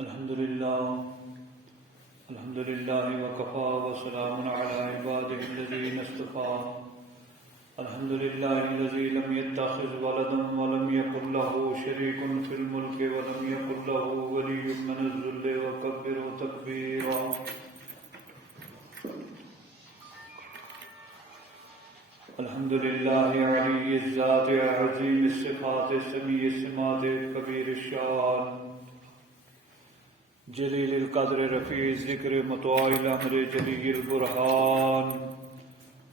الحمد لله وكفى وسلام على عباده الذين اصطفى. الحمد لله الذي لم يتخذ ولدا ولم يكن له شريك في الملك ولم يكن له ولي من الذل وكبره تكبيرا. الحمد لله علي الذات عظيم الصفات سميع السمات كبير الشان جلیل القدر رفیع الذکر مطاع الامر جلی البرہان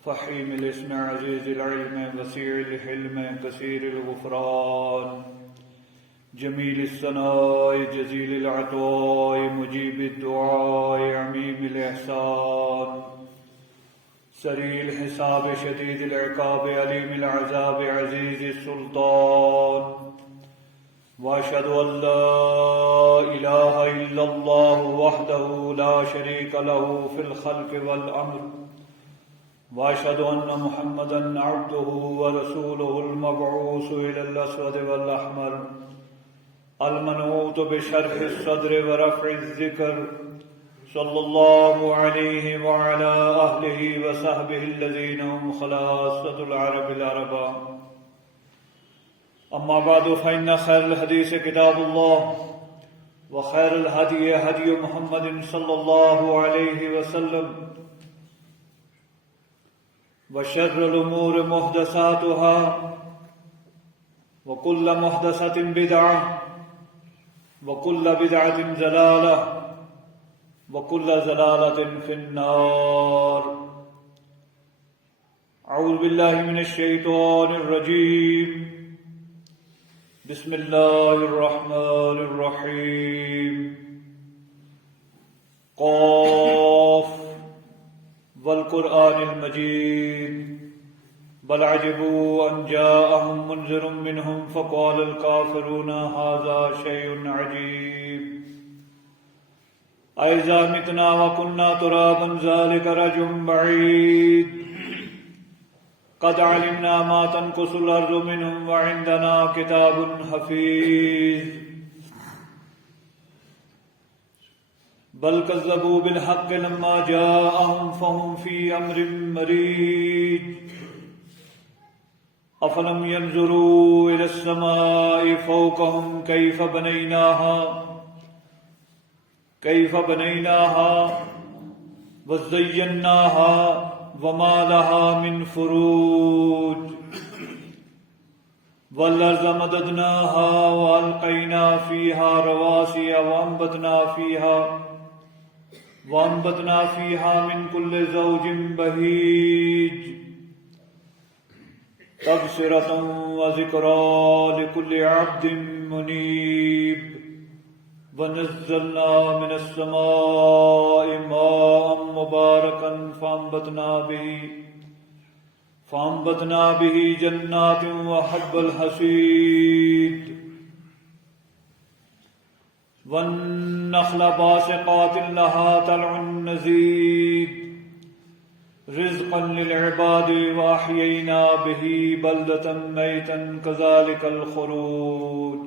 فحیم الاسم عزیز العلم وسیع الحلم کثیر الغفران جمیل الثناء جزیل العطاء مجیب الدعاء عمیم الاحسان سریع الحساب شدید العقاب علیم العذاب عزیز السلطان واشهد ان لا اله الا الله وحده لا شريك له في الخلق والامر واشهد ان محمدا عبده ورسوله المبعوث الى الاسود والاحمر المنعوت بشرح الصدر ورفع الذكر صلى الله عليه وعلى اهله وصحبه الذين هم خلاصة العرب العربا. أما بعد فإن خير الحديث كتاب الله وخير الهدي هدي محمد صلى الله عليه وسلم وشر الأمور محدثاتها وكل محدثة بدعة وكل بدعة ضلالة وكل ضلالة في النار. أعوذ بالله من الشيطان الرجيم. بسم الله الرحمن الرحيم. قاف والقرآن المجيد بل عجبوا أن جاءهم منذر منهم فقال الكافرون هذا شيء عجيب أإذا متنا وكنا ترابا ذلك رجع بعيد قد علمنا ما تنقص الأرض منهم وعندنا كتاب حفيظ بل كذبوا بالحق لما جاءهم فهم في أمر مريج أفلم ينظروا إلى السماء فوقهم كيف بنيناها وزيناها وما لها من فروج والأرض مددناها وألقينا فيها رواسي وأنبتنا فيها من كل زوج بهيج تبصرة وذكرى لكل عبد منيب. ونزلنا من السماء ماء مباركا فأنبتنا به جنات وحب الحصيد والنخل باسقات لها طلع نضيد رزقا للعباد وأحيينا به بلدة ميتا كذلك الخروج.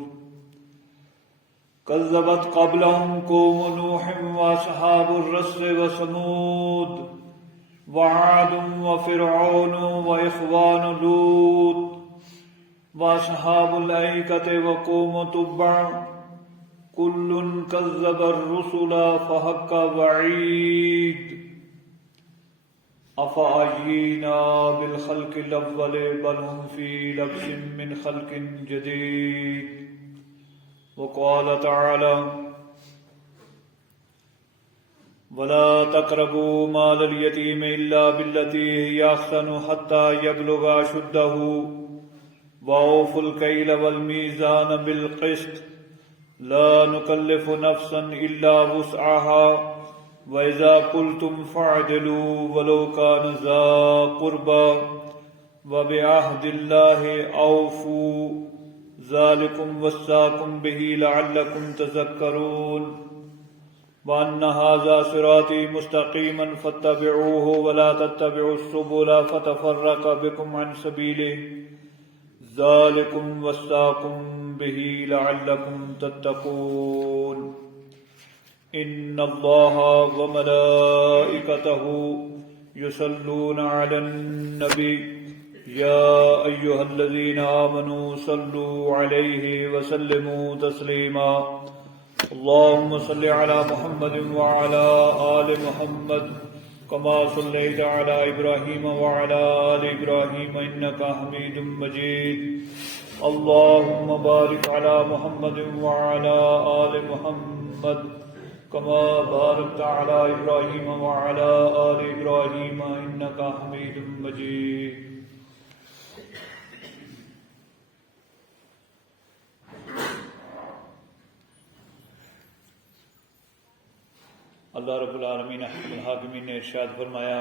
كذبت قبلهم قوم نوح وأصحاب الرس وثمود وعاد وفرعون وإخوان لوط وأصحاب الأيكة وقوم تبع كل كذب الرسل فحق وعيد أفأعينا بالخلق الأول بل هم في لبس من خلق جديد. وقال تعالى ولا تقربوا مال اليتيم إلا بالتي هي أحسن حتى يبلغ أشده وأوفوا الكيل والميزان بالقسط لا نكلف نفسا إلا وسعها وإذا قلتم فاعدلوا ولو كان ذا قربى وبعهد الله أوفوا ذلكم وصاكم به لعلكم تذكرون. وأن هذا صراطي مستقيما فاتبعوه ولا تتبعوا السبل فتفرق بكم عن سبيله ذلكم وصاكم به لعلكم تتقون. إن الله وملائكته يصلون على النبي يا أيها الذين آمنوا صلوا عليه وسلموا تسليما اللهم صل على محمد وعلى آل محمد كما صليت على إبراهيم وعلى آل إبراهيم إنك حميد مجيد اللهم بارك على محمد وعلى آل محمد كما باركت على إبراهيم وعلى آل إبراهيم إنك حميد مجيد اللہ رب العالمین احکم الحاکمین نے ارشاد فرمایا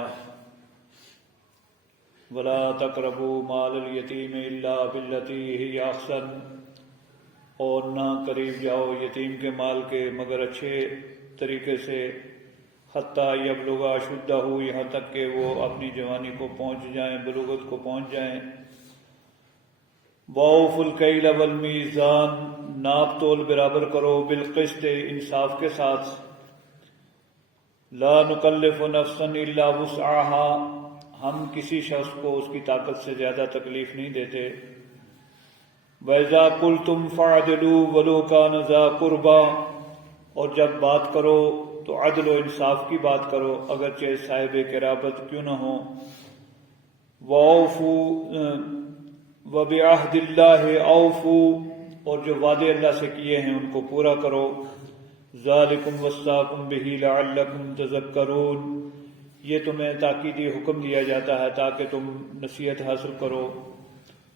وَلَا تَقْرَبُوا مَالَ الْيَتِيمِ إِلَّا بِالَّتِي هِيَ أَحْسَنُ اور نہ قریب جاؤ یتیم کے مال کے مگر اچھے طریقے سے حتیٰ یبلغ اشدہ یہاں تک کہ وہ اپنی جوانی کو پہنچ جائیں بلوغت کو پہنچ جائیں وَأَوْفُوا الْكَيْلَ وَالْمِيزَانَ ناپ تول برابر کرو بالقسط انصاف کے ساتھ لا نکلف نفسا الا وسعها ہم کسی شخص کو اس کی طاقت سے زیادہ تکلیف نہیں دیتے وَإِذَا قُلْتُمْ فَعْدِلُوا وَلَوْ كَانَ ذَا قُرْبَىٰ اور جب بات کرو تو عدل و انصاف کی بات کرو اگرچہ صاحب قرابت کیوں نہ ہو وَأَوْفُوا وَبِعَهْدِ اللَّهِ أَوْفُوا اور جو وعدے اللہ سے کیے ہیں ان کو پورا کرو ذالکم وصاکم بہ لعلکم تذکرون یہ تمہیں تاکیدی حکم دیا جاتا ہے تاکہ تم نصیحت حاصل کرو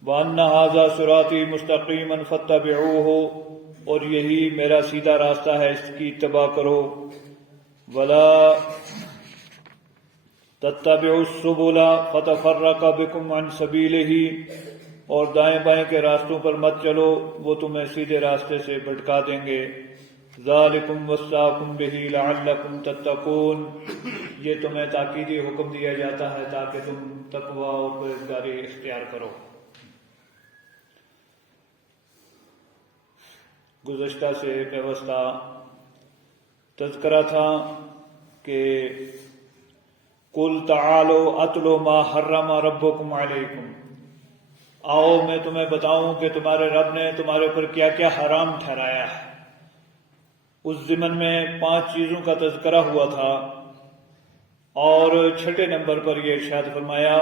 وَأَنَّ هَذَا صِرَاطِي مُسْتَقِيمًا فَاتَّبِعُوهُ اور یہی میرا سیدھا راستہ ہے اس کی اتباع کرو وَلَا تَتَّبِعُوا السُّبُلَ فَتَفَرَّقَ بِكُمْ عَنْ سَبِيلِهِ اور دائیں بائیں کے راستوں پر مت چلو وہ تمہیں سیدھے راستے سے بھٹکا دیں گے ذالکم وصاکم بہ لعلکم تتقون یہ تمہیں تاکیدی حکم دیا جاتا ہے تاکہ تم تقوی اور پرہیزگاری اختیار کرو گزشتہ سے پیوستہ تذکرہ تھا کہ قل تعالوا اتل ما حرم ربکم علیکم آؤ میں تمہیں بتاؤں کہ تمہارے رب نے تمہارے اوپر کیا کیا حرام ٹھہرایا ہے اس ضمن میں 5 چیزوں کا تذکرہ ہوا تھا اور 6 نمبر پر یہ ارشاد فرمایا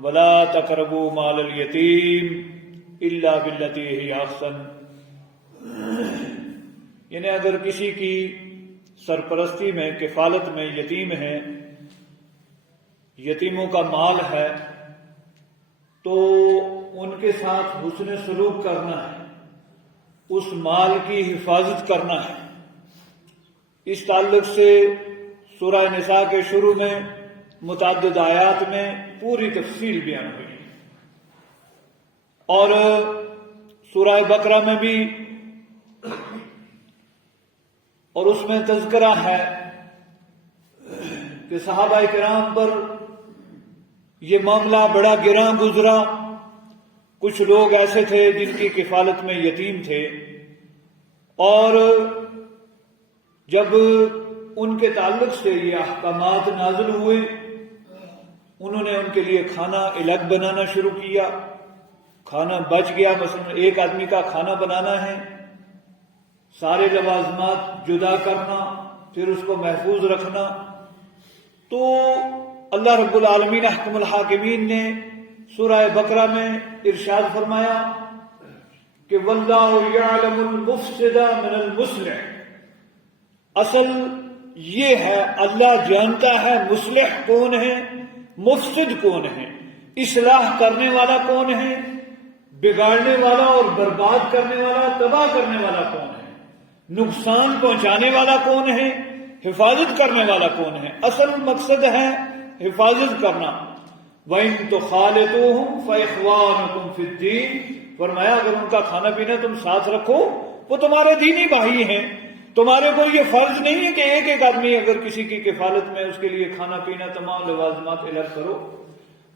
وَلَا تَقْرَبُوا مَالَ الْيَتِيمِ إِلَّا بِالَّتِي هِيَ أَحْسَنُ یعنی اگر کسی کی سرپرستی میں کفالت میں یتیم ہیں یتیموں کا مال ہے تو ان کے ساتھ حسن سلوک کرنا ہے اس مال کی حفاظت کرنا ہے اس تعلق سے سورہ نساء کے شروع میں متعدد آیات میں پوری تفصیل بیان ہوئی اور سورہ بقرہ میں بھی اور اس میں تذکرہ ہے کہ صحابہ کرام پر یہ معاملہ بڑا گراں گزرا کچھ لوگ ایسے تھے جن کی کفالت میں یتیم تھے اور جب ان کے تعلق سے یہ احکامات نازل ہوئے انہوں نے ان کے لیے کھانا الگ بنانا شروع کیا کھانا بچ گیا مثلا ایک آدمی کا کھانا بنانا ہے سارے لوازمات جدا کرنا پھر اس کو محفوظ رکھنا تو اللہ رب العالمین احکم الحاکمین نے سورہ بقرہ میں ارشاد فرمایا کہ واللہ یعلم المفسد من المصلح اصل یہ ہے اللہ جانتا ہے مصلح کون ہے مفسد کون ہے اصلاح کرنے والا کون ہے بگاڑنے والا اور برباد کرنے والا تباہ کرنے والا کون ہے نقصان پہنچانے والا کون ہے حفاظت کرنے والا کون ہے اصل مقصد ہے حفاظت کرنا وَإِن تُخَالِطُوهُمْ فَإِخْوَانُكُمْ فِي الدِّينِ فرمایا اگر ان کا کھانا پینا تم ساتھ رکھو وہ تمہارے دینی بھائی ہیں تمہارے کو یہ فرض نہیں ہے کہ ایک ایک آدمی اگر کسی کی کفالت میں اس کے لیے کھانا پینا تمام لوازمات الگ کرو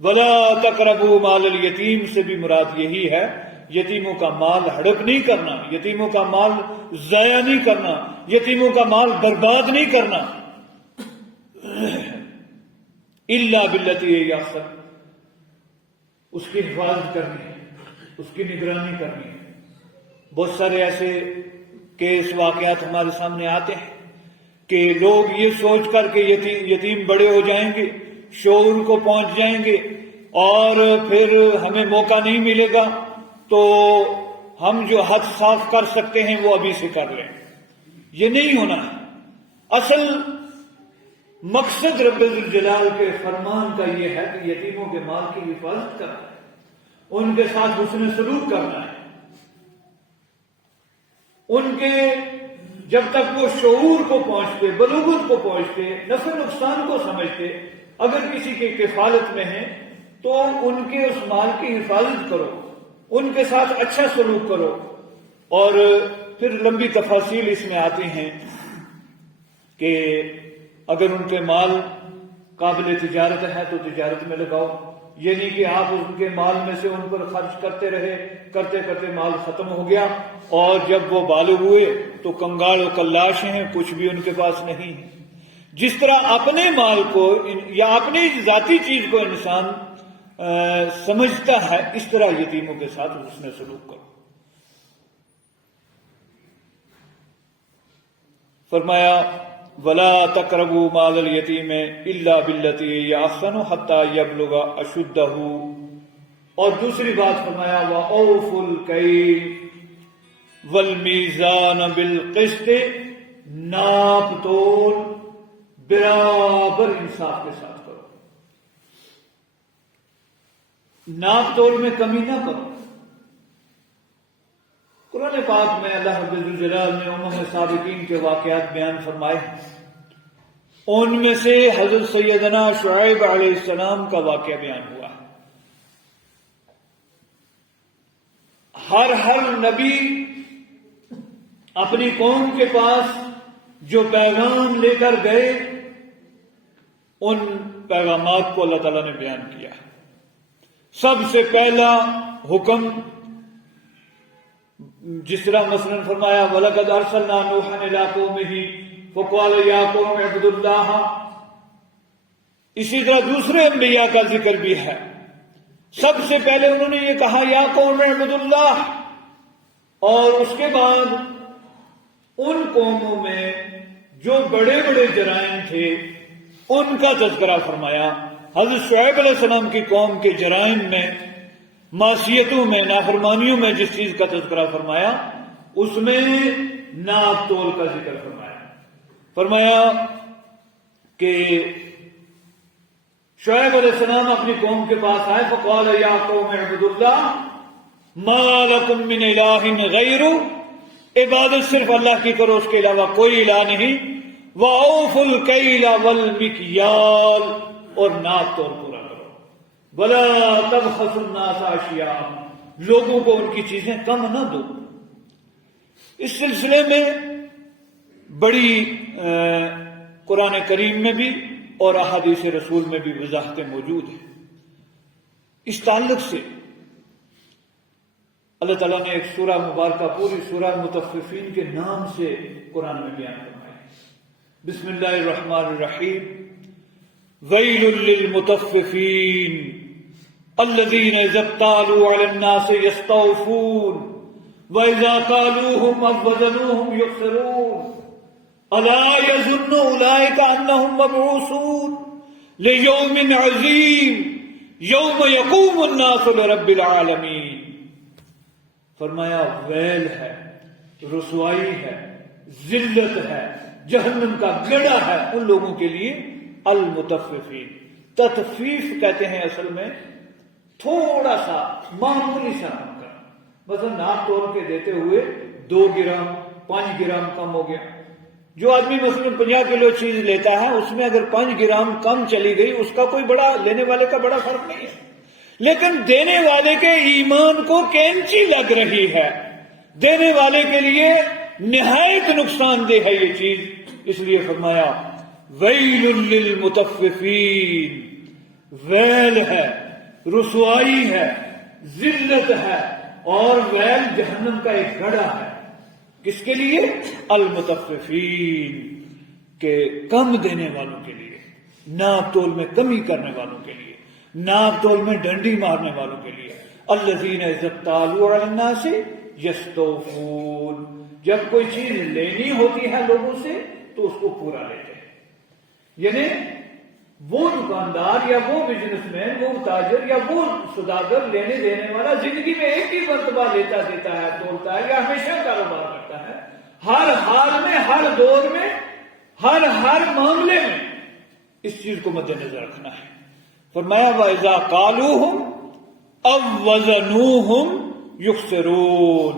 وَلَا تَقْرَبُوا مَالَ الْيَتِيمِ سے بھی مراد یہی ہے یتیموں کا مال ہڑپ نہیں کرنا، یتیموں کا مال ضائع نہیں کرنا، یتیموں کا مال برباد نہیں کرنا، الا باللتی ہی احسن، اس کی حفاظت کرنی ہے، اس کی نگرانی کرنی ہے۔ بہت سارے ایسے کیس واقعات ہمارے سامنے آتے ہیں کہ لوگ یہ سوچ کر کہ یتیم بڑے ہو جائیں گے، شعور کو پہنچ جائیں گے اور پھر ہمیں موقع نہیں ملے گا تو ہم جو حد صاف کر سکتے ہیں وہ ابھی سے کر لیں۔ یہ نہیں ہونا ہے۔ اصل مقصد رب الجلال کے فرمان کا یہ ہے کہ یتیموں کے مال کی حفاظت کرنا ہے، ان کے ساتھ حسن سلوک کرنا ہے، ان کے جب تک وہ شعور کو پہنچتے، بلوغت کو پہنچتے، نفع نقصان کو سمجھتے، اگر کسی کی کفالت میں ہیں تو ان کے اس مال کی حفاظت کرو، ان کے ساتھ اچھا سلوک کرو۔ اور پھر لمبی تفاصیل اس میں آتی ہیں کہ اگر ان کے مال قابل تجارت ہے تو تجارت میں لگاؤ، یہ نہیں کہ آپ ان کے مال میں سے ان پر خرچ کرتے رہے، کرتے کرتے مال ختم ہو گیا اور جب وہ بالغ ہوئے تو کنگال و کلاش ہیں، کچھ بھی ان کے پاس نہیں ہے۔ جس طرح اپنے مال کو یا اپنی ذاتی چیز کو انسان سمجھتا ہے، اس طرح یتیموں کے ساتھ حسن سلوک کرو۔ فرمایا وَلَا تَقْرَبُوا مَالَ الْيَتِيمِ إِلَّا بِالَّتِي هِيَ أَحْسَنُ حَتَّى يَبْلُغَ أَشُدَّهُ، اور دوسری بات فرمایا وَأَوْفُوا الْكَيْلَ وَالْمِيزَانَ بِالْقِسْطِ، ناپ تول برابر انصاف کے ساتھ کرو، ناپ تول میں کمی نہ کرو۔ قرآن پاک میں اللہ رب الجلال نے امم سابقین کے واقعات بیان فرمائے ہیں، ان میں سے حضرت سیدنا شعیب علیہ السلام کا واقعہ بیان ہوا ہے۔ ہر نبی اپنی قوم کے پاس جو پیغام لے کر گئے، ان پیغامات کو اللہ تعالیٰ نے بیان کیا ہے۔ سب سے پہلا حکم جس طرح مثلا فرمایا وَلَقَدْ أَرْسَلْنَا نُوحًا إِلَىٰ قَوْمِهِ فَقَالَ يَا قَوْمِ اعْبُدُوا اللَّهَ، اسی طرح دوسرے انبیاء کا ذکر بھی ہے۔ سب سے پہلے انہوں نے یہ کہا یا قوم اعبدوا اللہ، اور اس کے بعد ان قوموں میں جو بڑے بڑے جرائم تھے ان کا تذکرہ فرمایا۔ حضرت شعیب علیہ السلام کی قوم کے جرائم میں، معصیتوں میں، نافرمانیوں میں جس چیز کا تذکرہ فرمایا اس میں ناپ تول کا ذکر فرمایا کہ شعیب علیہ السلام اپنی قوم کے پاس آئے فقال یا قوم اعبدوا اللہ ما لکم من الہ غیر، عبادت صرف اللہ کی کرو، اس کے علاوہ کوئی الہ نہیں، وَأَوْفُوا الْكَيْلَ وَالْمِكْيَالَ، اور ناپ تول پورا کرو، وَلَا تَبْخَسُوا النَّاسَ أَشْيَاءَهُمْ، لوگوں کو ان کی چیزیں کم نہ دو۔ اس سلسلے میں بڑی قرآن کریم میں بھی اور احادیث رسول میں بھی وضاحتیں موجود ہیں۔ اس تعلق سے اللہ تعالیٰ نے ایک سورہ مبارکہ پوری سورہ مطففین کے نام سے قرآن میں بیان فرمایا۔ بسم اللہ الرحمن الرحیم، ویل للمطففین الذین اذا اکتالوا علی الناس یستوفون وَإِذَا قَالُوهُمْ أَوْ وَزَنُوهُمْ يُخْسِرُونَ أَلَا يَظُنُّ أُولَئِكَ أَنَّهُمْ مَبْعُوثُونَ لِيَوْمٍ عَظِيمٍ يَوْمَ يَقُومُ النَّاسُ لِرَبِّ الْعَالَمِينَ۔ فرمایا ویل ہے، رسوائی ہے، ذلت ہے، جہنم کا گڑا ہے ان لوگوں کے لیے المطففین۔ تطفیف کہتے ہیں اصل میں تھوڑا سا معمولی سا، مثلا ناپ تول کے دیتے ہوئے 2 گرام 5 گرام کم ہو گیا۔ جو آدمی مثلا 50 کلو چیز لیتا ہے اس میں اگر 5 گرام کم چلی گئی اس کا کوئی بڑا، لینے والے کا بڑا فرق نہیں ہے، لیکن دینے والے کے ایمان کو کینچی لگ رہی ہے، دینے والے کے لیے نہایت نقصان دہ ہے یہ چیز۔ اس لیے فرمایا ویل للمطففین، ویل ہے، رسوائی ہے، ذلت ہے اور ویل جہنم کا ایک گڑھا ہے. کس کے لیے؟ المطففین، کے کم دینے والوں کے لیے، ناپ تول میں کمی کرنے والوں کے لیے، ناپ تول میں ڈنڈی مارنے والوں کے لیے. الذین اذا اکتالوا علی الناس یستوفون، جب کوئی چیز لینی ہوتی ہے لوگوں سے تو اس کو پورا لیتے ہیں. یعنی وہ دکاندار یا وہ بزنس مین، وہ تاجر یا وہ سوداگر، لینے دینے والا زندگی میں ایک ہی مرتبہ لیتا دیتا ہے، توڑتا ہے، یا ہمیشہ کاروبار کرتا ہے. ہر حال میں، ہر دور میں، ہر معاملے میں اس چیز کو مد نظر رکھنا ہے. فرمایا وَإِذَا قَالُوهُمْ أَوْ وَزَنُوهُمْ يُخْسِرُونَ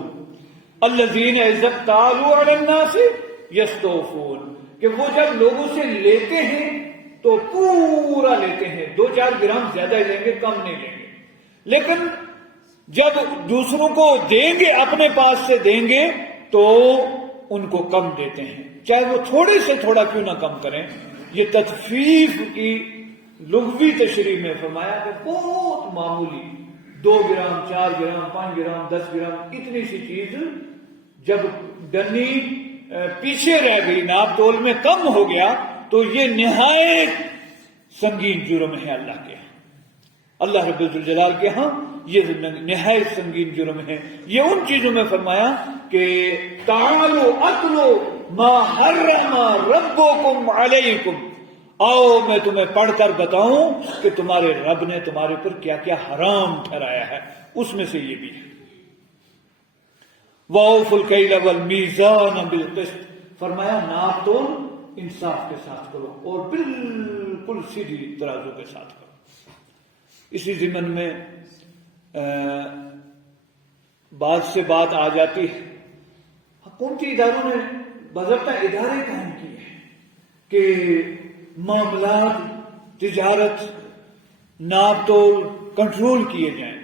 الَّذِينَ إِذَا اكْتَالُوا عَلَى النَّاسِ يَسْتَوْفُونَ، کہ وہ جب لوگوں سے لیتے ہیں تو پورا لیتے ہیں، 2-4 گرام زیادہ ہی لیں گے، کم نہیں لیں گے. لیکن جب دوسروں کو دیں گے، اپنے پاس سے دیں گے تو ان کو کم دیتے ہیں، چاہے وہ تھوڑے سے تھوڑا کیوں نہ کم کریں. یہ تطفیف کی لغوی تشریح میں فرمایا کہ بہت معمولی 2 گرام 4 گرام 5 گرام 10 گرام اتنی سی چیز جب ڈنی پیچھے رہ گئی، ناپ تول میں کم ہو گیا، تو یہ نہایت سنگین جرم ہے اللہ کے ہاں. اللہ رب الجلال کے ہاں یہ نہایت سنگین جرم ہے. یہ ان چیزوں میں فرمایا کہ تعالوا اتلوا ما حرم ربکم علیکم، آؤ میں تمہیں پڑھ کر بتاؤں کہ تمہارے رب نے تمہارے پر کیا کیا حرام ٹھہرایا ہے. اس میں سے یہ بھی ہے وَأَوْفُوا الْكَيْلَ وَالْمِيزَانَ بِالْقِسْطِ، فرمایا ناپ تول انصاف کے ساتھ کرو اور بالکل سیدھی ترازو کے ساتھ کرو. اسی ضمن میں بات سے بات آ جاتی ہے. حکومتی اداروں نے باضابطہ ادارے قائم کیے ہیں کہ معاملات، تجارت، ناپ تول کنٹرول کیے جائیں.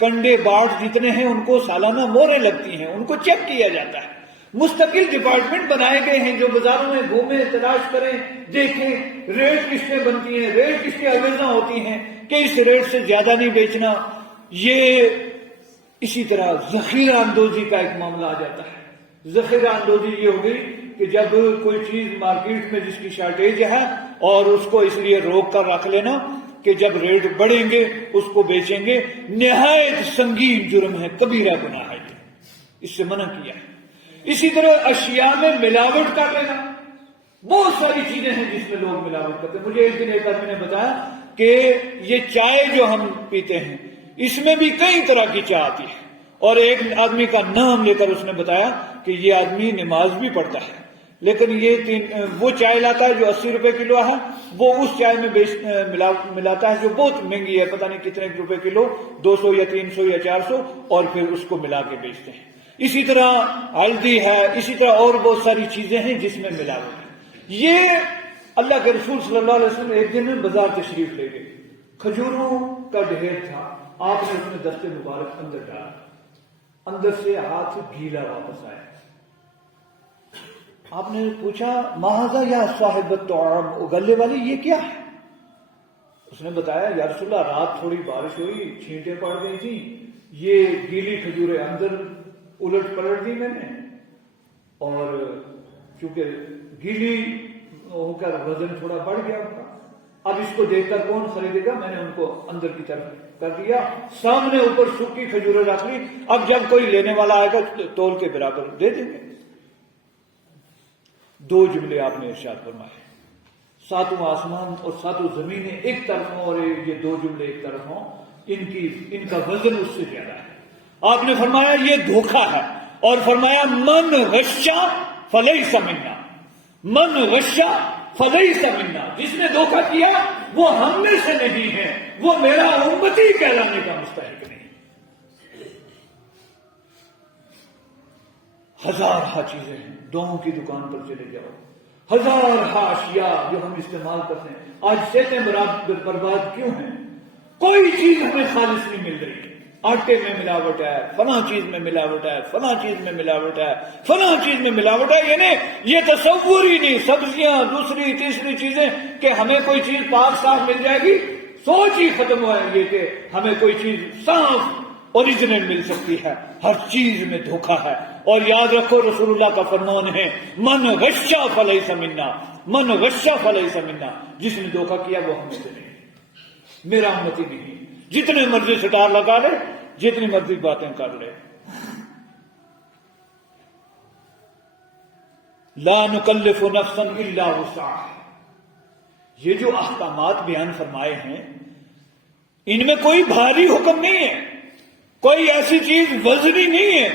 کنڈے باٹ جتنے ہیں ان کو سالانہ موریں لگتی ہیں، ان کو چیک کیا جاتا ہے. مستقل ڈپارٹمنٹ بنائے گئے ہیں جو بازاروں میں گھومیں، تلاش کریں، دیکھیں ریٹ کس پہ بنتی ہیں، ریٹ کس پہ اویزاں ہوتی ہیں کہ اس ریٹ سے زیادہ نہیں بیچنا. یہ اسی طرح ذخیرہ اندوزی کا ایک معاملہ آ جاتا ہے. ذخیرہ اندوزی یہ ہوگی کہ جب کوئی چیز مارکیٹ میں جس کی شارٹیج ہے اور اس کو اس لیے روک کر رکھ لینا کہ جب ریٹ بڑھیں گے اس کو بیچیں گے. نہایت سنگین جرم ہے، کبیرہ گناہ ہے، اس سے منع کیا ہے. اسی طرح اشیاء میں ملاوٹ کر لینا. بہت ساری چیزیں ہیں جس میں لوگ ملاوٹ کرتے ہیں. مجھے ایک دن ایک آدمی نے بتایا کہ یہ چائے جو ہم پیتے ہیں اس میں بھی کئی طرح کی چائے آتی ہے، اور ایک آدمی کا نام لے کر اس نے بتایا کہ یہ آدمی نماز بھی پڑھتا ہے لیکن یہ وہ چائے لاتا ہے جو 80 روپے کلو ہے، وہ اس چائے میں ملاتا ہے جو بہت مہنگی ہے، پتہ نہیں کتنے روپے کلو، 200 یا 300 یا 400، اور پھر اس کو ملا کے بیچتے ہیں. اسی طرح ہلدی ہے، اسی طرح اور بہت ساری چیزیں ہیں جس میں ملاوٹ ہے. یہ اللہ کے رسول صلی اللہ علیہ وسلم ایک دن میں بازار تشریف لے گئے. کھجوروں کا ڈھیر تھا، آپ نے اس میں دستے مبارک اندر ڈالا، اندر سے ہاتھ گیلا واپس آیا. آپ نے پوچھا ماذا یا صاحب الطعام، گلے والی یہ کیا ہے؟ اس نے بتایا یا رسول اللہ رات تھوڑی بارش ہوئی، چھینٹیں پڑ گئی تھی، یہ گیلی کھجوریں اندر الٹ پلٹ دی میں نے، اور چونکہ گیلی ہو کر وزن تھوڑا بڑھ گیا ان کا. اب اس کو دیکھ کر کون خریدے گا، میں نے ان کو اندر کی طرف کر دیا، سامنے اوپر سوکھی کھجوریں رکھ لی. اب جب کوئی لینے والا آئے گا تول کے برابر دے دیں گے. 2 جملے آپ نے ارشاد فرمائے، 7واں آسمان اور 7 زمینیں ایک طرف ہوں اور یہ 2 جملے ایک طرف ہوں، ان کا وزن اس سے زیادہ ہے. آپ نے فرمایا یہ دھوکہ ہے، اور فرمایا من غشا فلیس منا، من غشا فلیس منا، جس نے دھوکہ کیا وہ ہم میں سے نہیں ہے، وہ میرا امتی کہلانے کا مستحق نہیں. ہزارہ چیزیں ہیں، دواؤں کی دکان پر چلے جاؤ، ہزارہ اشیاء جو ہم استعمال کرتے ہیں. آج صحتیں برباد کیوں ہیں؟ کوئی چیز ہمیں خالص نہیں مل رہی. آٹے میں ملاوٹ ہے، فلاں چیز میں ملاوٹ ہے، فلاں چیز میں ملاوٹ ہے، فلاں چیز میں ملاوٹ ہے. یعنی یہ تصور ہی نہیں، سبزیاں دوسری تیسری چیزیں کہ ہمیں کوئی چیز پاک صاف مل جائے گی، سوچ ہی ختم ہوا ہے یہ کہ ہمیں کوئی چیز صاف اوریجنل مل سکتی ہے، ہر چیز میں دھوکہ ہے۔ اور یاد رکھو رسول اللہ کا فرمان ہے من غش فلیس منا، من غش فلیس منا، جس نے دھوکہ کیا وہ ہم سے نہیں، میرا امتی نہیں۔ جتنے مرضی سٹار لگا لے، جتنی مرضی باتیں کر لے، لا نکلف نفسا الا وسعها۔ یہ جو احکامات بیان فرمائے ہیں ان میں کوئی بھاری حکم نہیں ہے، کوئی ایسی چیز وزنی نہیں ہے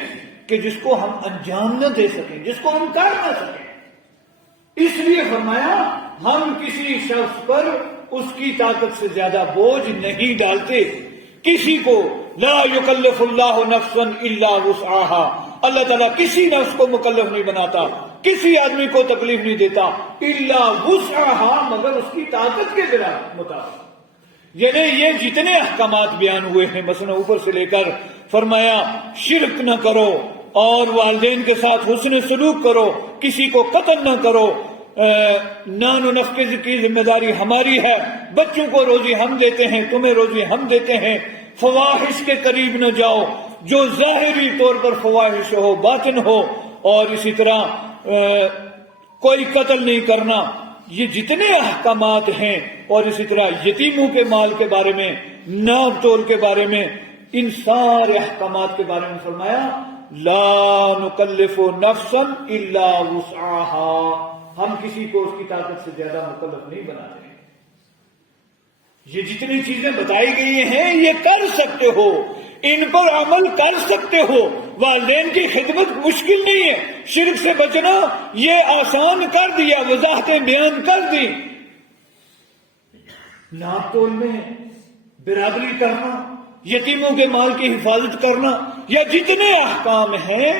کہ جس کو ہم انجام نہ دے سکیں، جس کو ہم کر نہ سکیں۔ اس لیے فرمایا ہم کسی شخص پر اس کی طاقت سے زیادہ بوجھ نہیں ڈالتے، کسی کو لا یکلف اللہ نفسا الا وسعها، اللہ تعالیٰ کسی نفس کو مکلف نہیں بناتا، کسی آدمی کو تکلیف نہیں دیتا الا وسعها، مگر اس کی طاقت کے مطابق۔ یعنی یہ جتنے احکامات بیان ہوئے ہیں مثلا اوپر سے لے کر فرمایا شرک نہ کرو اور والدین کے ساتھ حسن سلوک کرو، کسی کو قتل نہ کرو، نان و نفقے کی ذمہ داری ہماری ہے، بچوں کو روزی ہم دیتے ہیں، تمہیں روزی ہم دیتے ہیں، فواحش کے قریب نہ جاؤ، جو ظاہری طور پر فواحش ہو باطن ہو، اور اسی طرح کوئی قتل نہیں کرنا، یہ جتنے احکامات ہیں، اور اسی طرح یتیموں کے مال کے بارے میں، ناپ تول کے بارے میں، ان سارے احکامات کے بارے میں فرمایا لا نکلف نفسا الا وسعها، ہم کسی کو اس کی طاقت سے زیادہ مکلف نہیں بناتے۔ یہ جتنی چیزیں بتائی گئی ہیں یہ کر سکتے ہو، ان پر عمل کر سکتے ہو، والدین کی خدمت مشکل نہیں ہے، شرک سے بچنا یہ آسان کر دیا، وضاحتیں بیان کر دی، ناپ تول میں برابری کرنا، یتیموں کے مال کی حفاظت کرنا، یا جتنے احکام ہیں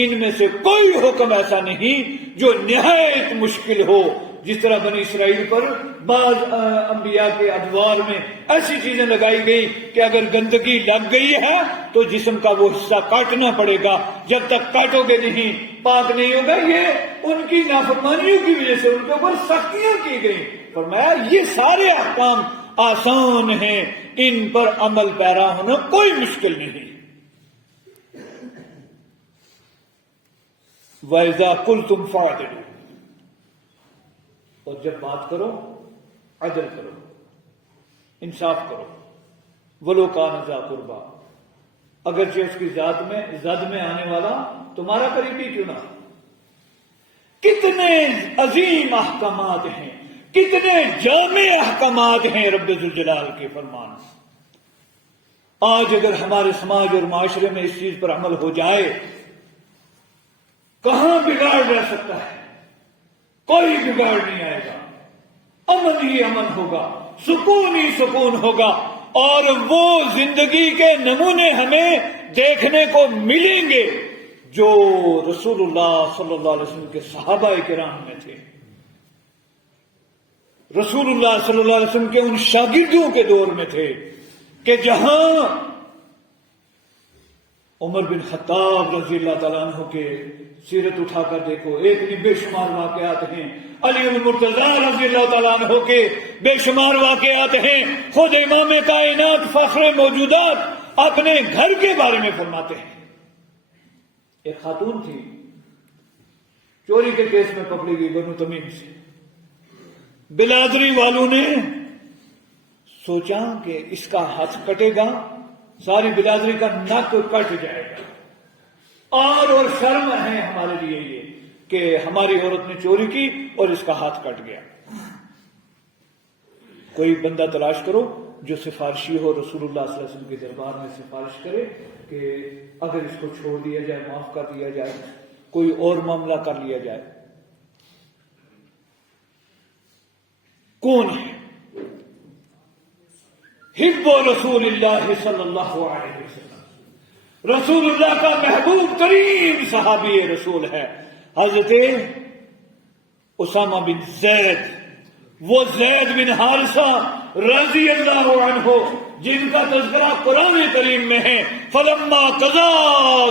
ان میں سے کوئی حکم ایسا نہیں جو نہایت مشکل ہو۔ جس طرح بنی اسرائیل پر بعض انبیاء کے ادوار میں ایسی چیزیں لگائی گئی کہ اگر گندگی لگ گئی ہے تو جسم کا وہ حصہ کاٹنا پڑے گا، جب تک کاٹو گے نہیں پاک نہیں ہوگا۔ یہ ان کی نافرمانیوں کی وجہ سے ان کے اوپر سختیاں کی گئی۔ فرمایا یہ سارے احکام آسان ہیں، ان پر عمل پیرا ہونا کوئی مشکل نہیں۔ وَإِذَا قُلْتُمْ فَاعْدِلُوا، اور جب بات کرو عدل کرو، انصاف کرو، وَلَوْ كَانَ ذَا قُرْبَىٰ، اگرچہ اس کی زد میں آنے والا تمہارا قریبی کیوں نہ۔ کتنے عظیم احکامات ہیں، کتنے جامع احکامات ہیں رب ذوالجلال کے فرمان۔ آج اگر ہمارے سماج اور معاشرے میں اس چیز پر عمل ہو جائے، کہاں بگاڑ رہ سکتا ہے؟ کوئی بگاڑ نہیں آئے گا، امن ہی امن ہوگا، سکون ہی سکون ہوگا، اور وہ زندگی کے نمونے ہمیں دیکھنے کو ملیں گے جو رسول اللہ صلی اللہ علیہ وسلم کے صحابہ کرام میں تھے، رسول اللہ صلی اللہ علیہ وسلم کے ان شاگردوں کے دور میں تھے، کہ جہاں عمر بن خطاب رضی اللہ تعالیٰ عنہ کے سیرت اٹھا کر دیکھو، ایک نہیں بے شمار واقعات ہیں، علی المرتضیٰ رضی اللہ تعالیٰ عنہ کے بے شمار واقعات ہیں، خود امام کائنات فخر موجودات اپنے گھر کے بارے میں فرماتے ہیں۔ ایک خاتون تھی، چوری کے کیس میں پکڑی گئی بنو تمیم سے، بلادری والوں نے سوچا کہ اس کا ہاتھ کٹے گا، ساری بلادری کا نک کٹ جائے گا، اور شرم ہے ہمارے لیے یہ کہ ہماری عورت نے چوری کی اور اس کا ہاتھ کٹ گیا۔ کوئی بندہ تلاش کرو جو سفارشی ہو، رسول اللہ صلی اللہ علیہ وسلم کے دربار میں سفارش کرے کہ اگر اس کو چھوڑ دیا جائے، معاف کر دیا جائے، کوئی اور معاملہ کر لیا جائے۔ کون ہے؟ حب رسول اللہ صلی اللہ علیہ وسلم، رسول اللہ کا محبوب ترین صحابی رسول ہے حضرت اسامہ بن زید، وہ زید بن حارثہ رضی اللہ عنہ جن کا تذکرہ قرآن کریم میں ہے، فلما قضى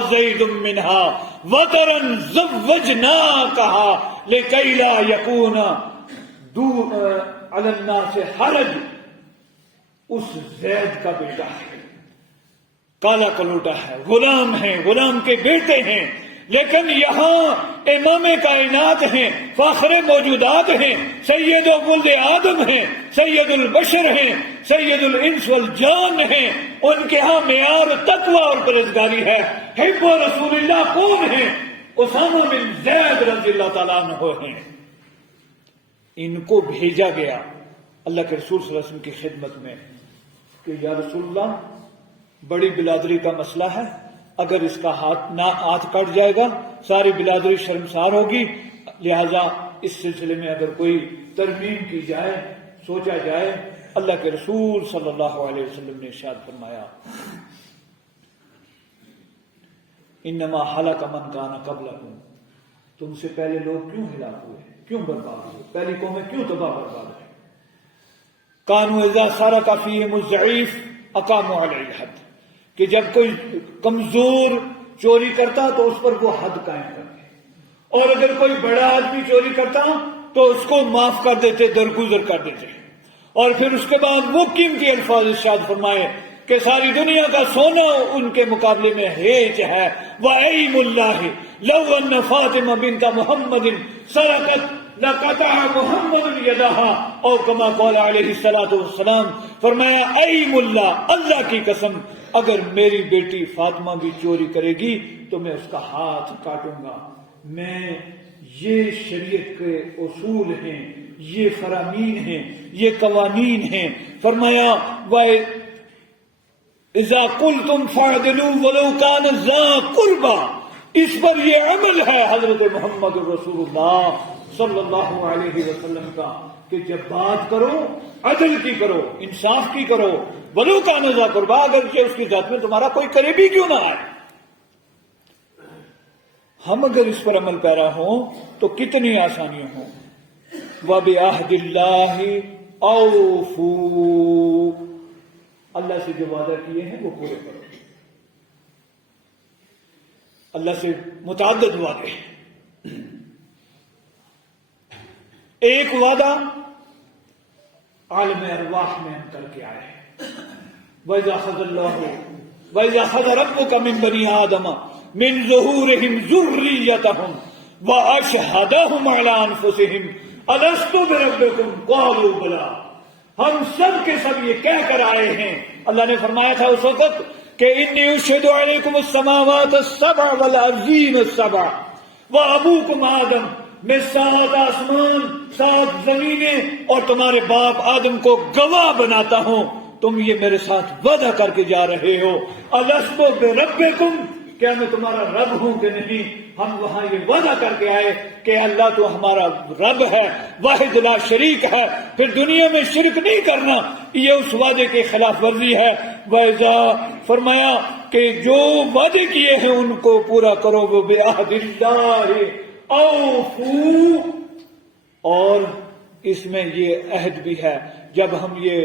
زید منہا وطرا زوجناکہا لکی لا یکون علی الناس حرج، اس زید کا بیٹا ہے، کالا کلوٹا ہے، غلام ہیں، غلام کے بیٹے ہیں، لیکن یہاں امام کائنات ہیں، فخر موجودات ہیں، سید ولد آدم ہیں، سید البشر ہیں، سید الانس والجان ہیں، ان کے ہاں معیار تقوی اور پرہیزگاری ہے۔ حب رسول اللہ کون ہیں؟ اسامہ بن زید رضی اللہ تعالیٰ عنہ ہیں۔ ان کو بھیجا گیا اللہ کے رسول صلی اللہ علیہ وسلم کی خدمت میں کہ یا رسول اللہ، بڑی بلادری کا مسئلہ ہے، اگر اس کا ہاتھ کٹ جائے گا ساری بلادری شرمسار ہوگی، لہذا اس سلسلے میں اگر کوئی ترمیم کی جائے، سوچا جائے۔ اللہ کے رسول صلی اللہ علیہ وسلم نے ارشاد فرمایا انما ہلک من کان قبلکم، تم سے پہلے لوگ کیوں ہلاک ہوئے، کیوں برباد ہوئے، پہلی قومیں کیوں تباہ برباد ہوئی؟ کانوا اذا سرق فیہم الضعیف اقاموا علیہ الحد، کہ جب کوئی کمزور چوری کرتا تو اس پر وہ حد قائم کرتے، اور اگر کوئی بڑا آدمی چوری کرتا تو اس کو معاف کر دیتے، درگزر کر دیتے۔ اور پھر اس کے بعد وہ قیمتی الفاظ ارشاد فرمائے کہ ساری دنیا کا سونا ان کے مقابلے میں ہیچ ہے۔ وَأَيْمُ اللَّهِ لَوْ أَنَّ فَاطِمَةَ بِنْتَ مُحَمَّدٍ سَرَقَتْ لَقَطَعَ مُحَمَّدٌ يَدَهَا، اور کما قال علیہ الصلوۃ والسلام، فرمایا ایم اللہ، اللہ کی قسم، اگر میری بیٹی فاطمہ بھی چوری کرے گی تو میں اس کا ہاتھ کاٹوں گا۔ میں یہ شریعت کے اصول ہیں، یہ فرامین ہیں، یہ قوانین ہیں۔ فرمایا اذا قلتم فاعدلوا ولو كان ذا قربى، اس پر یہ عمل ہے حضرت محمد رسول اللہ صلی اللہ علیہ وسلم کا کہ جب بات کرو عدل کی کرو، انصاف کی کرو، ولو كان ذا قربى، اگر کہ اس کی ذات میں تمہارا کوئی قریبی کیوں نہ آئے۔ ہم اگر اس پر عمل پیرا ہوں تو کتنی آسانیاں ہوں۔ وَبِعَهْدِ اللَّهِ أَوْفُوا، اللہ سے جو وعدہ کیے ہیں وہ پورے کرو۔ اللہ سے متعدد وعدے ہیں، ایک وعدہ عالم ارواح میں ہم کر کے آئے ہیں، وَإِذَا أَخَذَ رَبُّكَ مِن بَنِي آدَمَ مِن ظُهُورِهِمْ ذُرِّيَّتَهُمْ وَأَشْهَدَهُمْ عَلَىٰ أَنفُسِهِمْ أَلَسْتُ بِرَبِّكُمْ قَالُوا بَلَىٰ، ہم سب کے سب یہ کہہ کر آئے ہیں۔ اللہ نے فرمایا تھا اس وقت کہ انی اشہد علیکم السماوات السبع والارضین السبع وابوکم آدم، میں 7 آسمان 7 زمینیں اور تمہارے باپ آدم کو گواہ بناتا ہوں، تم یہ میرے ساتھ وعدہ کر کے جا رہے ہو۔ الست بربکم، کیا میں تمہارا رب ہوں کہ نہیں؟ ہم وہاں یہ وعدہ کر کے آئے کہ اللہ تو ہمارا رب ہے، واحد لا شریک ہے، پھر دنیا میں شرک نہیں کرنا، یہ اس وعدے کے خلاف ورزی ہے۔ وَإِذَا، فرمایا کہ جو وعدے کیے ہیں ان کو پورا کرو۔ وَبِعَهْدِ اللَّهِ أَوْفُوا، اور اس میں یہ عہد بھی ہے جب ہم یہ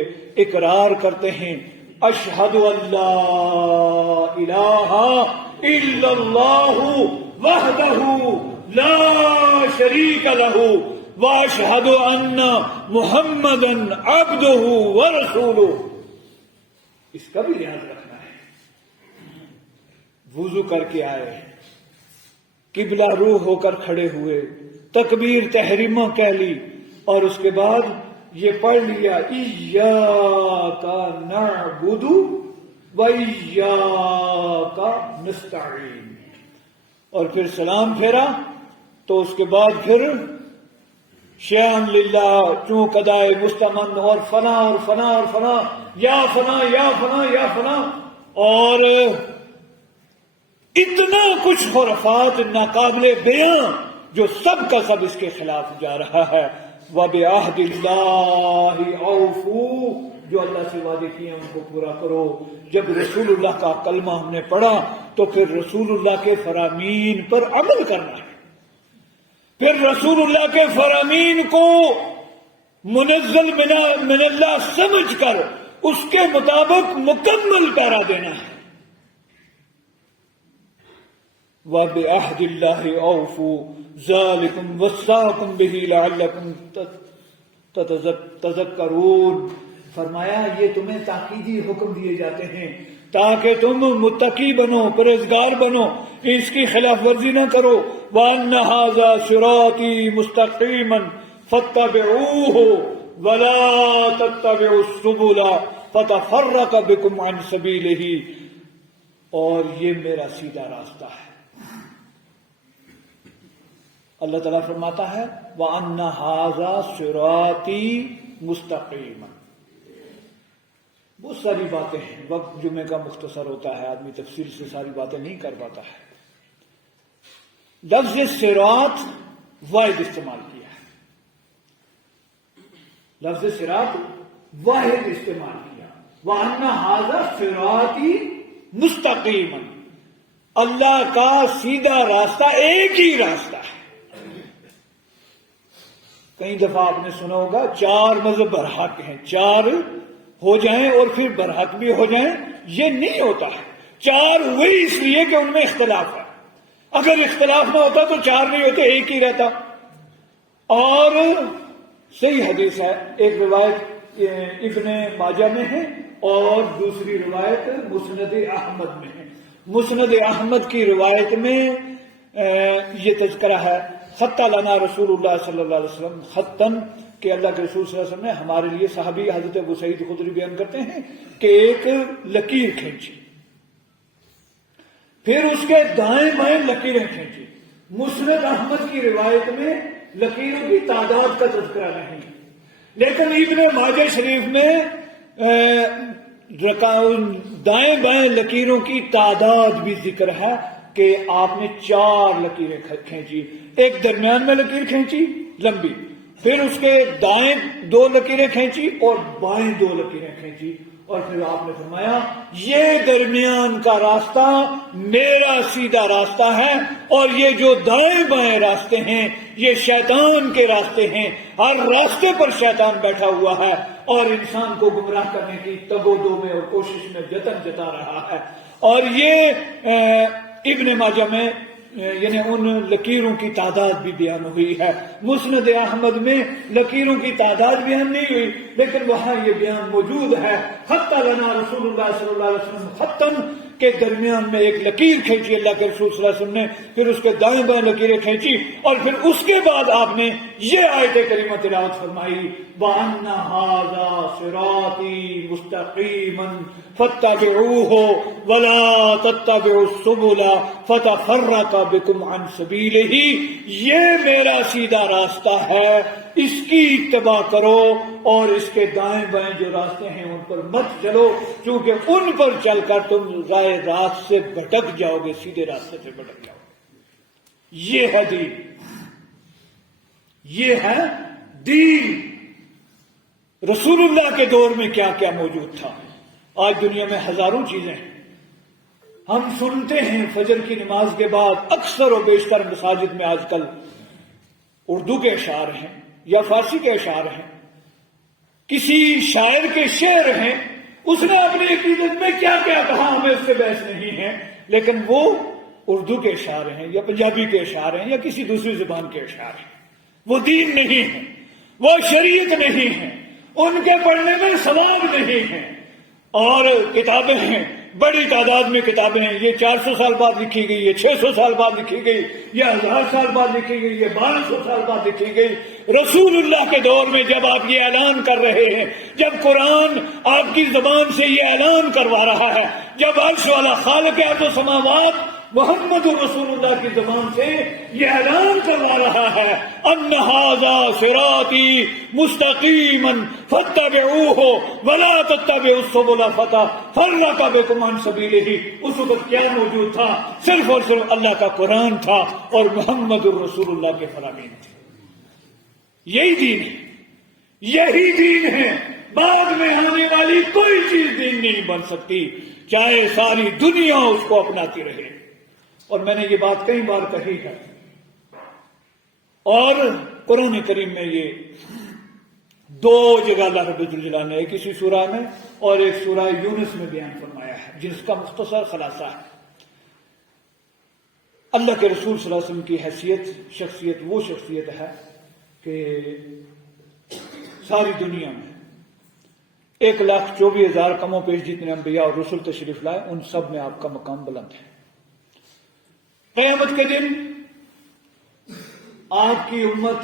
اقرار کرتے ہیں اشہد اللہ الہ الا اللہ وحدہ لا شریک لہ واشہد ان محمدا عبدہ ورسولہ، اس کا بھی لحاظ رکھنا ہے۔ وضو کر کے آئے، قبلہ روح ہو کر کھڑے ہوئے، تکبیر تحریمہ کہہ لی، اور اس کے بعد یہ پڑھ لیا ایاک نعبد و ایاک نستعین، اور پھر سلام پھیرا، تو اس کے بعد پھر شیئن للہ، چونک ادائے مستمن، اور فنا اور فنا اور فنا، یا فنا یا فنا یا فنا، اور اتنا کچھ خرافات ناقابل بیان جو سب کا سب اس کے خلاف جا رہا ہے۔ وَبِعَهْدِ اللَّهِ أَوْفُوا، جو اللہ سے وعدے کیے ان کو پورا کرو۔ جب رسول اللہ کا کلمہ ہم نے پڑھا تو پھر رسول اللہ کے فرامین پر عمل کرنا ہے، پھر رسول اللہ کے فرامین کو منزل من اللہ سمجھ کر اس کے مطابق مکمل پیرا دینا ہے۔ وَبِعَهْدِ اللَّهِ أَوْفُوا ذَلِكُمْ وَصَّاكُمْ بِهِ لَعَلَّكُمْ تَذَكَّرُونَ، فرمایا یہ تمہیں تاکیدی حکم دیے جاتے ہیں تاکہ تم متقی بنو، پرہیزگار بنو، اس کی خلاف ورزی نہ کرو. وَأَنَّ هَذَا صِرَاطِي مُسْتَقِيمًا فَاتَّبِعُوهُ وَلَا تَتَّبِعُوا السُّبُلَ فَتَفَرَّقَ بِكُمْ عَنْ سَبِيلِهِ، اور یہ میرا سیدھا راستہ ہے. اللہ تعالیٰ فرماتا ہے وَأَنَّ هَذَا صِرَاطِي مُسْتَقِيمًا. بہت ساری باتیں ہیں، وقت جمعے کا مختصر ہوتا ہے، آدمی تفصیل سے ساری باتیں نہیں کر پاتا ہے. لفظ صراط واحد استعمال کیا ہے، لفظ صراط واحد استعمال کیا. وَأَنَّ هَذَا صِرَاطِي مُسْتَقِيمًا، اللہ کا سیدھا راستہ ایک ہی راستہ ہے. کئی دفعہ آپ نے سنا ہوگا 4 مذہب برحق ہیں، 4 ہو جائیں اور پھر برحق بھی ہو جائیں. یہ نہیں ہوتا ہے. 4 ہوئے اس لیے کہ ان میں اختلاف ہے. اگر اختلاف نہ ہوتا تو 4 نہیں ہوتے، ایک ہی رہتا. اور صحیح حدیث ہے، ایک روایت ابن ماجہ میں ہے اور دوسری روایت مسند احمد میں ہے. مسند احمد کی روایت میں یہ تذکرہ ہے خط لنا رسول اللہ صلی اللہ علیہ وسلم خطن، کہ اللہ کے رسول صلی اللہ علیہ وسلم نے ہمارے لیے، صحابی حضرت ابو سعید خدری بیان کرتے ہیں کہ ایک لکیر کھینچی، پھر اس کے دائیں بائیں لکیریں کھینچی. مسند احمد کی روایت میں لکیروں کی تعداد کا تذکرہ نہیں، لیکن ابن ماجہ شریف میں دائیں بائیں لکیروں کی تعداد بھی ذکر ہے کہ آپ نے 4 لکیریں کھینچی. ایک درمیان میں لکیر کھینچی لمبی، پھر اس کے دائیں 2 لکیریں کھینچی اور بائیں 2 لکیریں کھینچی، اور پھر آپ نے فرمایا یہ درمیان کا راستہ میرا سیدھا راستہ ہے، اور یہ جو دائیں بائیں راستے ہیں یہ شیطان کے راستے ہیں. ہر راستے پر شیطان بیٹھا ہوا ہے اور انسان کو گمراہ کرنے کی تگ و دو میں اور کوشش میں جتن جتا رہا ہے. اور یہ ابن ماجہ میں یعنی ان لکیروں کی تعداد بھی بیان ہوئی ہے. مسند احمد میں لکیروں کی تعداد بیان نہیں ہوئی، لیکن وہاں یہ بیان موجود ہے خط لنا رسول اللہ صلی اللہ علیہ وسلم خطن، کے درمیان میں ایک لکیر کھینچی اللہ کے رسول صلی اللہ علیہ وسلم نے، پھر اس کے دائیں بائیں لکیریں کھینچی، اور پھر اس کے بعد آپ نے یہ آیت کریمہ تلاوت فرمائی وَأَنَّ هَذَا صِرَاطِي مُسْتَقِيمًا فَاتَّبِعُوهُ وَلَا تَتَّبِعُوا السُّبُلَ فَتَفَرَّقَ بِكُمْ عَنْ سَبِيلِهِ. یہ میرا سیدھا راستہ ہے، اس کی اتباع کرو، اور اس کے دائیں بائیں جو راستے ہیں ان پر مت چلو، کیونکہ ان پر چل کر تم رائے راست سے بھٹک جاؤ گے، سیدھے راستے سے بھٹک جاؤ گے. یہ ہے دین، یہ ہے دین. رسول اللہ کے دور میں کیا کیا موجود تھا. آج دنیا میں ہزاروں چیزیں ہیں. ہم سنتے ہیں فجر کی نماز کے بعد اکثر و بیشتر مساجد میں آج کل اردو کے اشعار ہیں یا فارسی کے اشعار ہیں، کسی شاعر کے شعر ہیں، اس نے اپنے عقیدت میں کیا کیا کہا، ہمیں اس سے بحث نہیں ہے، لیکن وہ اردو کے اشعار ہیں یا پنجابی کے اشعار ہیں یا کسی دوسری زبان کے اشعار ہیں. وہ دین نہیں ہے، وہ شریعت نہیں ہے، ان کے پڑھنے میں ثواب نہیں ہے. اور کتابیں ہیں، بڑی تعداد میں کتابیں ہیں، یہ 400 سال بعد لکھی گئی، یہ 600 سال بعد لکھی گئی، یہ 1000 سال بعد لکھی گئی، یہ 1200 سال بعد لکھی گئی. رسول اللہ کے دور میں جب آپ یہ اعلان کر رہے ہیں، جب قرآن آپ کی زبان سے یہ اعلان کروا رہا ہے، جب عرش والا خالق ارض و سماوات محمد رسول اللہ کی زبان سے یہ اعلان کروا رہا ہے ان ھذا صراطی مستقیما فاتبعوه ولا تتبعوا السبل فتفرق بكم عن سبیلہ. اس وقت کیا موجود تھا؟ صرف اور صرف اللہ کا قرآن تھا اور محمد رسول اللہ کے فرامین تھے. یہی دین ہے، یہی دین ہے. بعد میں آنے والی کوئی چیز دین نہیں بن سکتی، چاہے ساری دنیا اس کو اپناتی رہے. اور میں نے یہ بات کئی بار کہی ہے، اور قرآن کریم میں یہ 2 جگہ اللہ رب الجلال نے، ایک اسی سورہ میں اور ایک سورہ یونس میں بیان فرمایا ہے، جس کا مختصر خلاصہ ہے اللہ کے رسول صلی اللہ علیہ وسلم کی حیثیت، شخصیت وہ شخصیت ہے کہ ساری دنیا میں 1,24,000 کم و پیش جتنے انبیاء اور رسول تشریف لائے، ان سب میں آپ کا مقام بلند ہے۔ قیامت کے دن آپ کی امت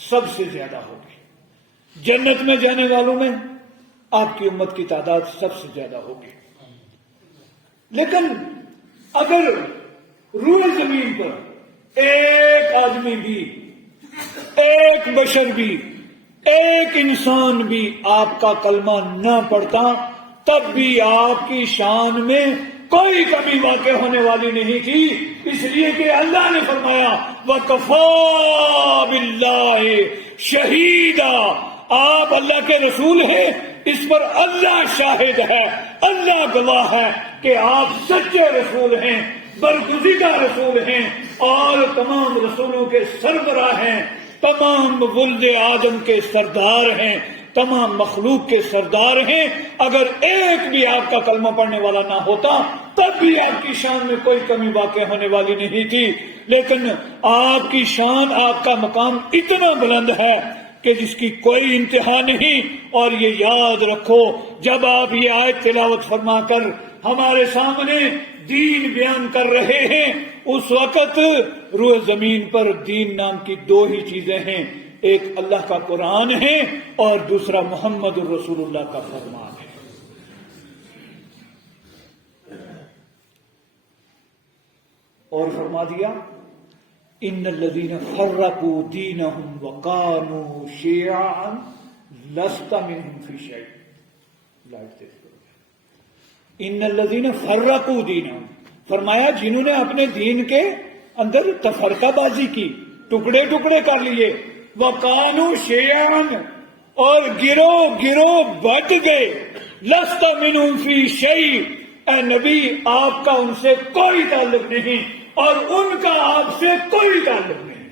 سب سے زیادہ ہوگی، جنت میں جانے والوں میں آپ کی امت کی تعداد سب سے زیادہ ہوگی۔ لیکن اگر روئے زمین پر ایک آدمی بھی، ایک بشر بھی، ایک انسان بھی آپ کا کلمہ نہ پڑھتا، تب بھی آپ کی شان میں کوئی کمی واقع ہونے والی نہیں تھی، اس لیے کہ اللہ نے فرمایا وَكَفَى بِاللَّهِ شَهِيدًا، آپ اللہ کے رسول ہیں، اس پر اللہ شاہد ہے، اللہ گواہ ہے کہ آپ سچے رسول ہیں، برگزیدہ رسول ہیں، اور تمام رسولوں کے سربراہ ہیں، تمام ولد آدم کے سردار ہیں، تمام مخلوق کے سردار ہیں۔ اگر ایک بھی آپ کا کلمہ پڑھنے والا نہ ہوتا تب بھی آپ کی شان میں کوئی کمی واقع ہونے والی نہیں تھی، لیکن آپ کی شان، آپ کا مقام اتنا بلند ہے کہ جس کی کوئی انتہا نہیں۔ اور یہ یاد رکھو، جب آپ یہ آیت تلاوت فرما کر ہمارے سامنے دین بیان کر رہے ہیں، اس وقت روئے زمین پر دین نام کی 2 ہی چیزیں ہیں، ایک اللہ کا قرآن ہے اور دوسرا محمد الرسول اللہ کا فرمان ہے۔ اور فرما دیا ان الذین فرقوا دینہم وکانوا شیعا لست منہم فی شیء۔ ان الذین فرقوا دینہم، فرمایا جنہوں نے اپنے دین کے اندر تفرقہ بازی کی، ٹکڑے ٹکڑے کر لیے، وَقَانُوا شِيَعًا، اور گروہ گروہ بٹ گئے، لَسْتَ مِنْهُمْ فِي شَيْءٍ، اے نبی آپ کا ان سے کوئی تعلق نہیں اور ان کا آپ سے کوئی تعلق نہیں۔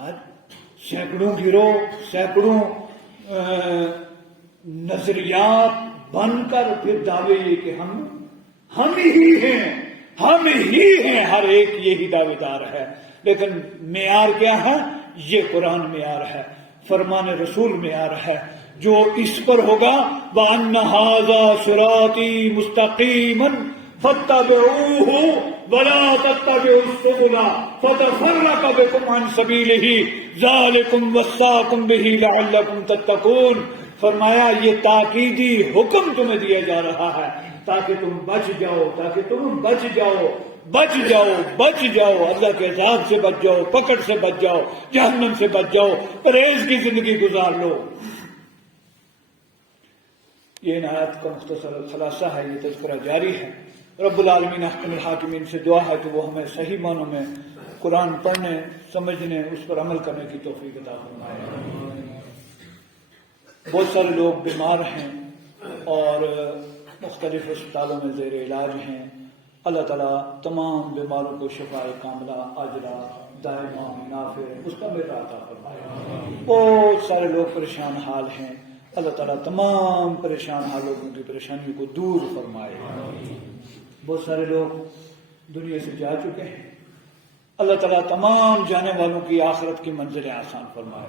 آج سینکڑوں گروہ، سینکڑوں نظریات بن کر پھر دعوے یہ کہ ہم ہی ہیں، ہم ہی ہیں، ہر ایک یہی دعوے دار ہے، لیکن معیار کیا ہے؟ یہ قرآن معیار ہے، فرمان رسول معیار ہے، جو اس پر ہوگا وَأَنَّ هَذَا صِرَاطِي مُسْتَقِيمًا فَاتَّبِعُوهُ وَلَا تَتَّبِعُوا السُّبُلَ فَتَفَرَّقَ بِكُمْ عَنْ سَبِيلِهِ ذَلِكُمْ وَصَّاكُمْ بِهِ لَعَلَّكُمْ تَتَّقُونَ۔ فرمایا یہ تاکیدی حکم تمہیں دیا جا رہا ہے تاکہ تم بچ جاؤ، تاکہ تم بچ جاؤ، بچ جاؤ، بچ جاؤ، اللہ کے عذاب سے بچ جاؤ، پکڑ سے بچ جاؤ، جہنم سے بچ جاؤ، پرہیز کی زندگی گزار لو۔ یہ ان آیات کا مختصر خلاصہ ہے، یہ تذکرہ جاری ہے۔ رب العالمین احکم الحاکمین سے دعا ہے کہ وہ ہمیں صحیح معنوں میں قرآن پڑھنے، سمجھنے، اس پر عمل کرنے کی توفیق عطا فرمائے۔ بہت سارے لوگ بیمار ہیں اور مختلف اسپتالوں میں زیر علاج ہیں، اللہ تعالیٰ تمام بیماروں کو شفائے کاملہ عاجلہ دائمہ نافع مستمر عطا فرمائے۔ بہت سارے لوگ پریشان حال ہیں، اللہ تعالیٰ تمام پریشان حال لوگوں کی پریشانیوں کو دور فرمائے۔ بہت سارے لوگ دنیا سے جا چکے ہیں، اللہ تعالیٰ تمام جانے والوں کی آخرت کی منزلیں آسان فرمائے۔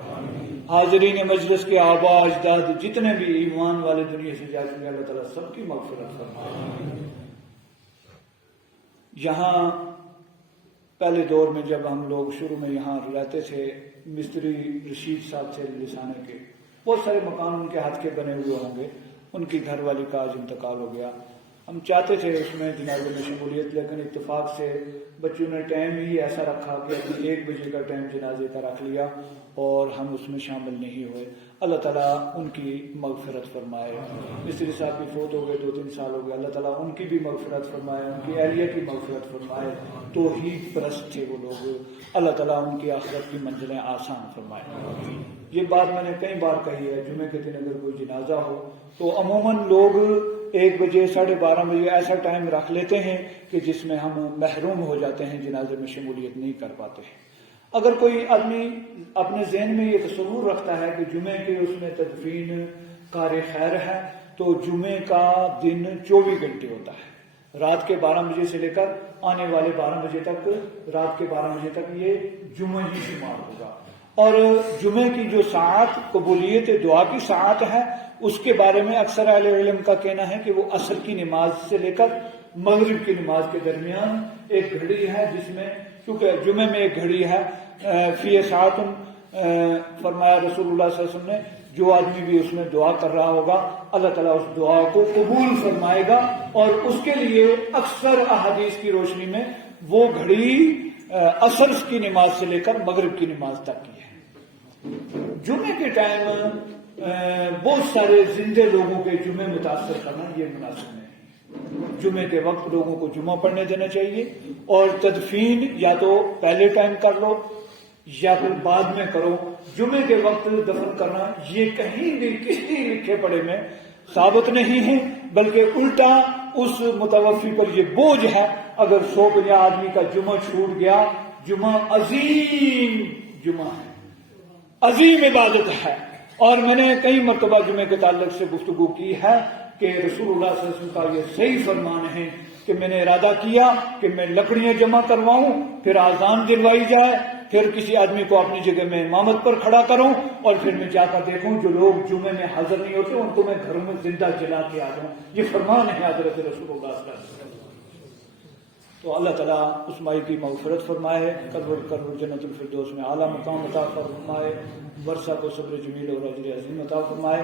حاضرین مجلس کے آباء اجداد جتنے بھی ایمان والے دنیا سے جا چکے، اللہ تعالیٰ سب کی مغفرت فرمائے۔ یہاں پہلے دور میں جب ہم لوگ شروع میں یہاں رہتے تھے، مستری رشید صاحب تھے لسانے کے، بہت سارے مکان ان کے ہاتھ کے بنے ہوئے ہوں گے، ان کی گھر والی کا آج انتقال ہو گیا۔ ہم چاہتے تھے اس میں جنازے میں شمولیت، لیکن اتفاق سے بچوں نے ٹائم ہی ایسا رکھا کہ ابھی 1 بجے کا ٹائم جنازے کا رکھ لیا اور ہم اس میں شامل نہیں ہوئے۔ اللہ تعالیٰ ان کی مغفرت فرمائے۔ مستری صاحب بھی فوت ہو گئے، 2-3 سال ہو گئے، اللہ تعالیٰ ان کی بھی مغفرت فرمائے، ان کی اہلیہ کی مغفرت فرمائے۔ توحید پرست تھے وہ لوگ، اللہ تعالیٰ ان کی آخرت کی منزلیں آسان فرمائے۔ یہ بات میں نے کئی بار کہی ہے، جمعے کے دن اگر کوئی جنازہ ہو تو عموماً لوگ 1 بجے 12:30 بجے ایسا ٹائم رکھ لیتے ہیں کہ جس میں ہم محروم ہو جاتے ہیں، جنازے میں شمولیت نہیں کر پاتے ہیں۔ اگر کوئی آدمی اپنے ذہن میں یہ تصور رکھتا ہے کہ جمعے کے اس میں تدفین کار خیر ہے تو جمعے کا دن 24 گھنٹے ہوتا ہے، رات کے 12 بجے سے لے کر آنے والے 12 بجے تک، رات کے 12 بجے تک یہ جمعہ ہی شمار ہوگا۔ اور جمعے کی جو ساعت قبولیت دعا کی ساعت ہے اس کے بارے میں اکثر اہل علم کا کہنا ہے کہ وہ عصر کی نماز سے لے کر مغرب کی نماز کے درمیان ایک گھڑی ہے، جس میں چونکہ جمعے میں ایک گھڑی ہے فی ساعت، فرمایا رسول اللہ صلی اللہ علیہ وسلم نے جو آدمی بھی اس میں دعا کر رہا ہوگا اللہ تعالیٰ اس دعا کو قبول فرمائے گا، اور اس کے لیے اکثر احادیث کی روشنی میں وہ گھڑی عصر کی نماز سے لے کر مغرب کی نماز تک کی ہے۔ جمعے کے ٹائم بہت سارے زندے لوگوں کے جمعے متاثر کرنا یہ مناسب نہیں۔ جمعے کے وقت لوگوں کو جمعہ پڑھنے دینا چاہیے، اور تدفین یا تو پہلے ٹائم کر لو یا پھر بعد میں کرو۔ جمعے کے وقت دفن کرنا یہ کہیں بھی کسی لکھے پڑھے میں ثابت نہیں ہے، بلکہ الٹا اس متوفی پر یہ بوجھ ہے۔ اگر 150 آدمی کا جمعہ چھوٹ گیا، جمعہ عظیم جمعہ ہے، عظیم عبادت ہے، اور میں نے کئی مرتبہ جمعے کے تعلق سے گفتگو کی ہے کہ رسول اللہ صلی اللہ علیہ وسلم کا یہ صحیح فرمان ہے کہ میں نے ارادہ کیا کہ میں لکڑیاں جمع کرواؤں، پھر آذان دلوائی جائے، پھر کسی آدمی کو اپنی جگہ میں امامت پر کھڑا کروں، اور پھر میں جا کر دیکھوں جو لوگ جمعے میں حاضر نہیں ہوتے ان کو میں گھروں میں زندہ جلا کے آ جاؤں۔ یہ فرمان ہے حضرت رسول اللہ صلی اللہ علیہ وسلم۔ تو اللہ تعالیٰ اس مائی کی مغفرت فرمائے، کر جنت الفردوس میں اعلیٰ مقام عطا فرمائے، ورثہ کو صبر جمیل اور اجر عظیم عطا فرمائے۔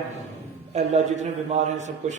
اے اللہ جتنے بیمار ہیں سب کو